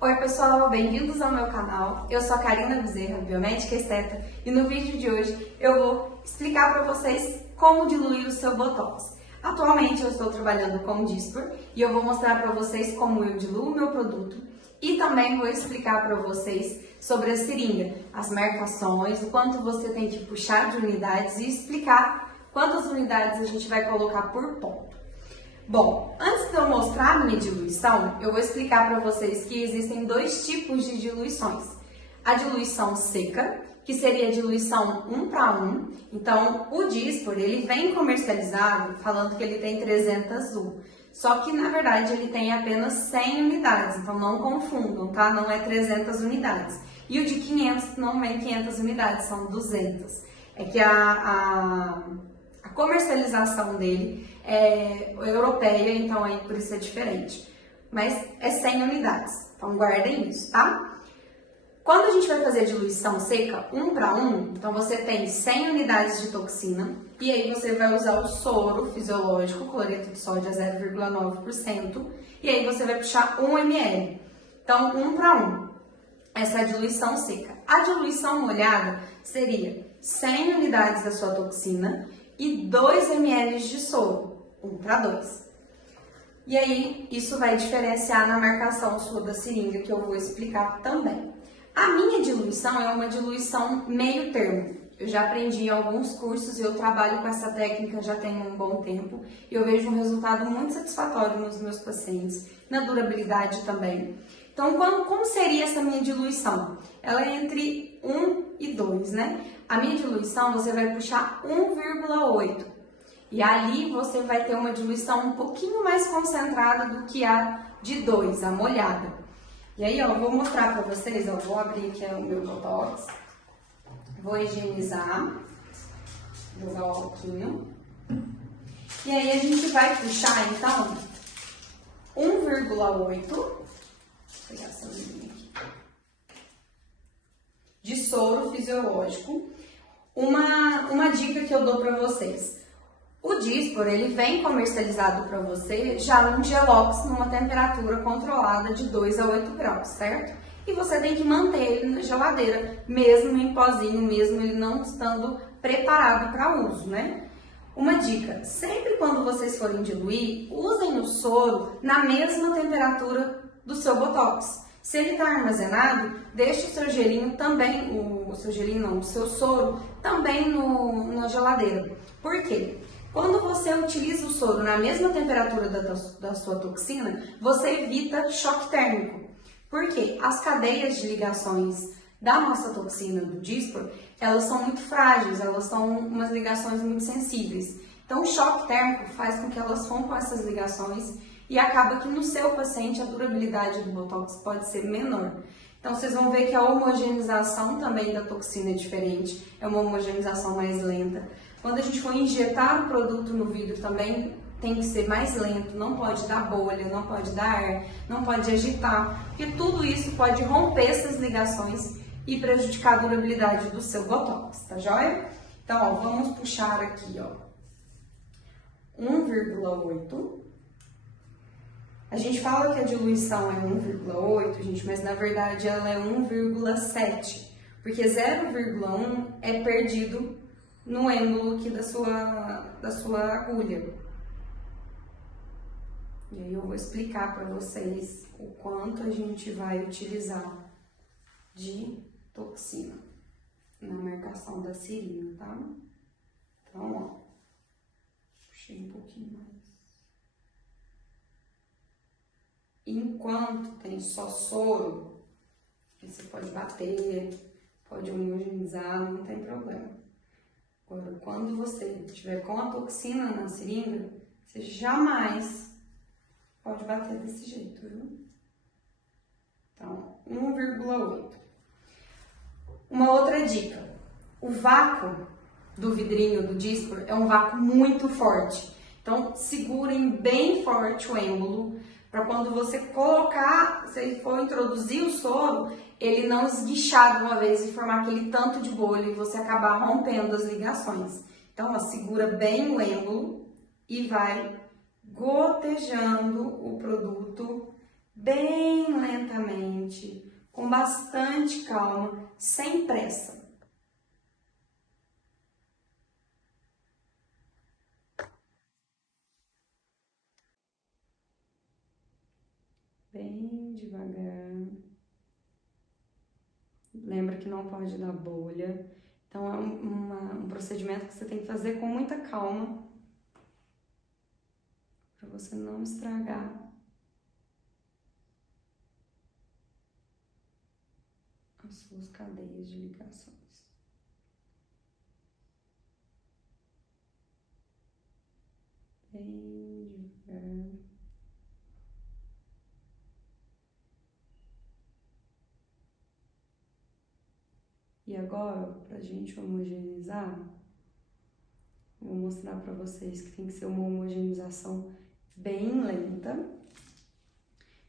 Oi pessoal, bem-vindos ao meu canal. Eu sou a Karina Bezerra, biomédica esteta, e no vídeo de hoje eu vou explicar para vocês como diluir o seu Botox. Atualmente eu estou trabalhando com Dyspor e eu vou mostrar para vocês como eu diluo o meu produto e também vou explicar para vocês sobre a seringa, as marcações, o quanto você tem que puxar de unidades e explicar quantas unidades a gente vai colocar por ponto. Bom, antes de eu mostrar a minha diluição, eu vou explicar para vocês que existem dois tipos de diluições. A diluição seca, que seria a diluição 1 para 1. Então, o Dyspor, ele vem comercializado falando que ele tem 300 U. Só que, na verdade, ele tem apenas 100 unidades. Então, não confundam, tá? Não é 300 unidades. E o de 500 não é 500 unidades, são 200. É que a comercialização dele é europeia, então aí por isso é diferente. Mas é 100 unidades, então guardem isso, tá? Quando a gente vai fazer a diluição seca, 1 para 1, então você tem 100 unidades de toxina e aí você vai usar o soro fisiológico, cloreto de sódio a 0,9%, e aí você vai puxar 1 ml. Então, 1 para 1. Essa é a diluição seca. A diluição molhada seria 100 unidades da sua toxina e 2 ml de soro, 1 para 2. E aí, isso vai diferenciar na marcação sua da seringa, que eu vou explicar também. A minha diluição é uma diluição meio termo. Eu já aprendi em alguns cursos e eu trabalho com essa técnica já tem um bom tempo. E eu vejo um resultado muito satisfatório nos meus pacientes, na durabilidade também. Então, como seria essa minha diluição? Ela é entre 1 e 2, né? A minha diluição, você vai puxar 1,8. E ali você vai ter uma diluição um pouquinho mais concentrada do que a de 2, a molhada. E aí, ó, eu vou mostrar pra vocês, ó, vou abrir aqui o meu Botox. Vou higienizar. Jogar o alquinho. E aí, a gente vai puxar, então, 1,8. Vou pegar essa linha aqui. De soro fisiológico. Uma dica que eu dou para vocês. O Dyspor, ele vem comercializado para você já num Gelox, numa temperatura controlada de 2 a 8 graus, certo? E você tem que manter ele na geladeira, mesmo em pozinho, mesmo ele não estando preparado para uso, né? Uma dica, sempre quando vocês forem diluir, usem o soro na mesma temperatura do seu Botox. Se ele está armazenado, deixe o seu gelinho também, o seu soro também na geladeira. Por quê? Quando você utiliza o soro na mesma temperatura da sua toxina, você evita choque térmico. Por quê? As cadeias de ligações da nossa toxina, do Dyspor, elas são muito frágeis, elas são umas ligações muito sensíveis. Então, o choque térmico faz com que elas rompam essas ligações e acaba que no seu paciente a durabilidade do Botox pode ser menor. Então, vocês vão ver que a homogeneização também da toxina é diferente, é uma homogeneização mais lenta. Quando a gente for injetar o produto no vidro também tem que ser mais lento, não pode dar bolha, não pode dar ar, não pode agitar, porque tudo isso pode romper essas ligações e prejudicar a durabilidade do seu Botox, tá joia? Então, ó, vamos puxar aqui, ó, 1,8. A gente fala que a diluição é 1,8, gente, mas na verdade ela é 1,7, porque 0,1 é perdido no êmbolo aqui da sua agulha. E aí eu vou explicar para vocês o quanto a gente vai utilizar de toxina na marcação da seringa, tá? Então, ó, puxei um pouquinho mais. Enquanto tem só soro, você pode bater, pode homogeneizar, não tem problema. Agora, quando você estiver com a toxina na seringa, você jamais pode bater desse jeito, viu? Então, 1,8. Uma outra dica, o vácuo do vidrinho do Dyspor é um vácuo muito forte. Então, segurem bem forte o êmbolo, para quando você colocar, se for introduzir o soro, ele não esguichar de uma vez e formar aquele tanto de bolha e você acabar rompendo as ligações. Então, ó, segura bem o êmbolo e vai gotejando o produto bem lentamente com bastante calma, sem pressa. Bem devagar. Lembra que não pode dar bolha. Então é um procedimento que você tem que fazer com muita calma para você não estragar as suas cadeias de ligações. Bem devagar. E agora, para a gente homogeneizar, vou mostrar para vocês que tem que ser uma homogeneização bem lenta.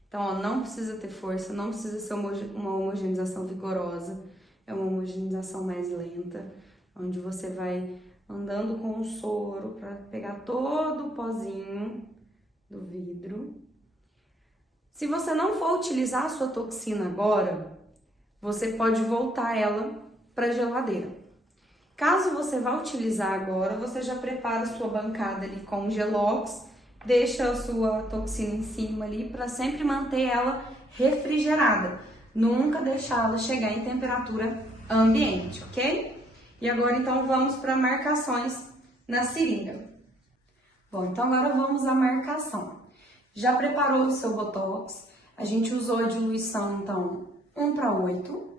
Então, ó, não precisa ter força, não precisa ser uma homogeneização vigorosa, é uma homogeneização mais lenta, onde você vai andando com o soro para pegar todo o pozinho do vidro. Se você não for utilizar a sua toxina agora, você pode voltar ela para a geladeira. Caso você vá utilizar agora, você já prepara a sua bancada ali com gelox, deixa a sua toxina em cima ali para sempre manter ela refrigerada. Nunca deixá-la chegar em temperatura ambiente, ok? E agora então vamos para marcações na seringa. Bom, então agora vamos à marcação. Já preparou o seu Botox? A gente usou a diluição então 1:8,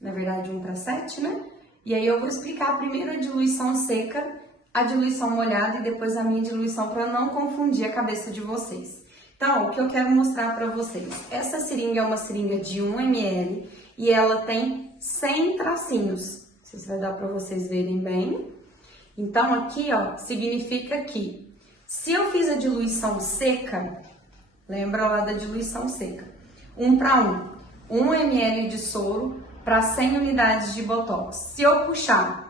na verdade 1:7, né? E aí eu vou explicar primeiro a diluição seca, a diluição molhada e depois a minha diluição para não confundir a cabeça de vocês. Então, o que eu quero mostrar para vocês, essa seringa é uma seringa de 1 ml e ela tem 100 tracinhos. Não sei se vai dar para vocês verem bem. Então aqui, ó, significa que se eu fiz a diluição seca, lembra lá da diluição seca, 1:1, 1 ml de soro para 100 unidades de Botox. Se eu puxar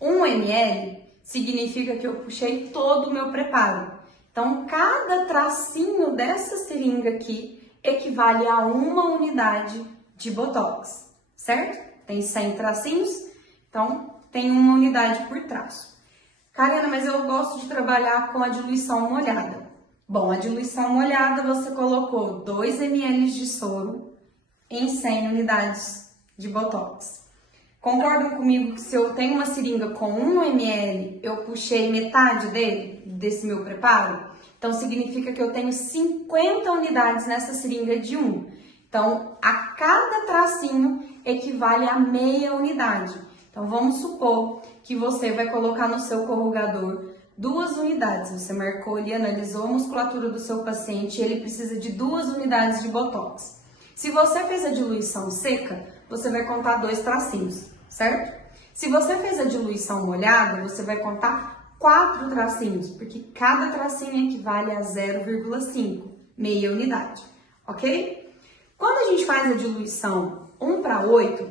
1 ml, significa que eu puxei todo o meu preparo. Então, cada tracinho dessa seringa aqui equivale a 1 unidade de Botox, certo? Tem 100 tracinhos, então tem 1 unidade por traço. Karina, mas eu gosto de trabalhar com a diluição molhada. Bom, a diluição molhada você colocou 2 ml de soro em 100 unidades de Botox. Concordam comigo que se eu tenho uma seringa com 1 ml, eu puxei metade desse meu preparo? Então, significa que eu tenho 50 unidades nessa seringa de 1. Então, a cada tracinho equivale a meia unidade. Então, vamos supor que você vai colocar no seu corrugador 2 unidades. Você marcou ali, analisou a musculatura do seu paciente e ele precisa de 2 unidades de Botox. Se você fez a diluição seca, você vai contar 2 tracinhos, certo? Se você fez a diluição molhada, você vai contar 4 tracinhos, porque cada tracinho equivale a 0,5, meia unidade, ok? Quando a gente faz a diluição 1:8,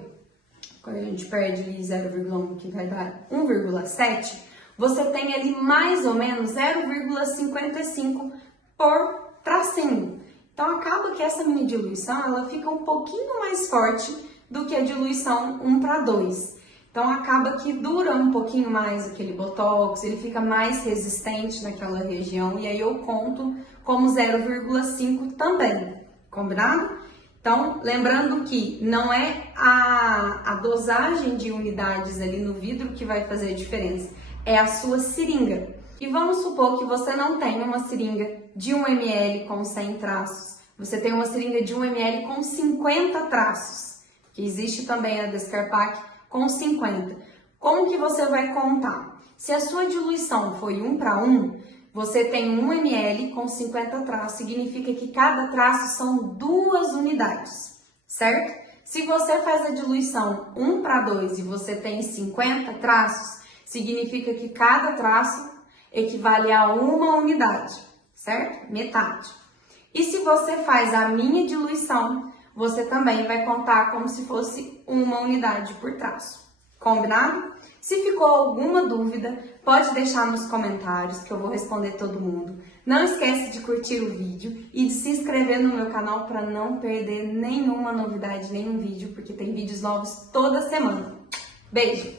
quando a gente perde ali 0,1, que vai dar 1,7, você tem ali mais ou menos 0,55 por tracinho. Então, acaba que essa minha diluição, ela fica um pouquinho mais forte do que a diluição 1:2. Então, acaba que dura um pouquinho mais aquele Botox, ele fica mais resistente naquela região, e aí eu conto como 0,5 também, combinado? Então, lembrando que não é a dosagem de unidades ali no vidro que vai fazer a diferença, é a sua seringa. E vamos supor que você não tenha uma seringa de 1 ml com 100 traços. Você tem uma seringa de 1 ml com 50 traços, que existe também a Descarpac com 50. Como que você vai contar? Se a sua diluição foi 1:1, você tem 1 ml com 50 traços, significa que cada traço são 2 unidades, certo? Se você faz a diluição 1:2 e você tem 50 traços, significa que cada traço equivale a 1 unidade, certo? Metade. E se você faz a minha diluição, você também vai contar como se fosse 1 unidade por traço. Combinado? Se ficou alguma dúvida, pode deixar nos comentários que eu vou responder todo mundo. Não esquece de curtir o vídeo e de se inscrever no meu canal para não perder nenhuma novidade, nenhum vídeo, porque tem vídeos novos toda semana. Beijo!